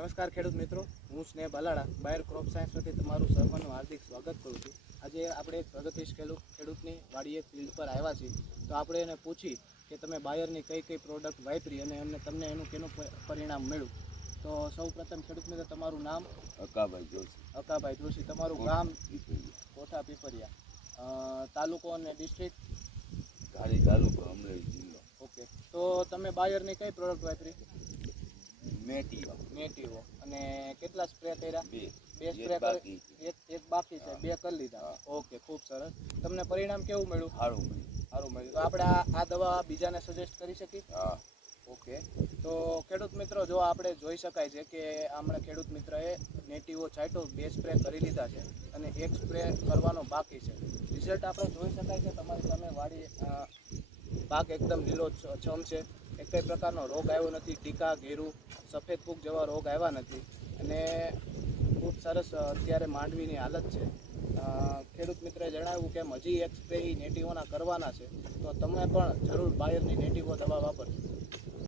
નમસ્કાર ખેડૂત મિત્રો, હું સ્નેહ બાલાડા બાયર ક્રોપ સાયન્સ વતી તમારું સર્વનું હાર્દિક સ્વાગત કરું છું. આજે આપણે એક પ્રગતિશીલ ખેડૂતની વાડીએ ફિલ્ડ પર આવ્યા છીએ. તો આપણે એને પૂછી કે તમે બાયરની કઈ કઈ પ્રોડક્ટ વાપરી અને તમને એનું કેનું પરિણામ મળ્યું. તો સૌ પ્રથમ ખેડૂત મિત્રો તમારું નામ? અકાભાઈ જોશી. તમારું ગામ? કોઠા પીપરિયા. તાલુકો અને ડિસ્ટ્રિક્ટ? ધારી તાલુકો, અમરેલી જિલ્લો. ઓકે, તો તમે બાયરની કઈ પ્રોડક્ટ વાપરી? મેટીવો. અને કેટલા સ્પ્રે કર્યા? બે સ્પ્રે બાકી. એક બાકી છે, બે કરી લીધા. ઓકે, ખૂબ સરસ. તમને પરિણામ કેવું મળ્યું? સારું મળ્યું. તો આપણે આ દવા બીજાને સજેસ્ટ કરી શકીએ? હા. ઓકે, તો ખેડૂત મિત્રો જો આપણે જોઈ શકાય છે કે હમણાં ખેડૂત મિત્રએ નેટીવો છાંટ્યો, 2 સ્પ્રે કરી લીધા છે અને 1 સ્પ્રે કરવાનો બાકી છે. રિઝલ્ટ આપણે જોઈ શકાય છે. તમારી સામે વાડી પાક એકદમ લીલો છમ છે. કઈ પ્રકારનો રોગ આવ્યો નથી. ટીકા, ઘેરું, સફેદ ફૂગ જેવા રોગ આવ્યા નથી અને ખૂબ સરસ અત્યારે માંડવીની હાલત છે. ખેડૂત મિત્રએ જણાવ્યું કે હજી 1 સ્પ્રે નેટીવોના કરવાના છે. તો તમે પણ જરૂર બાયરની નેટીવો દવા વાપરજો.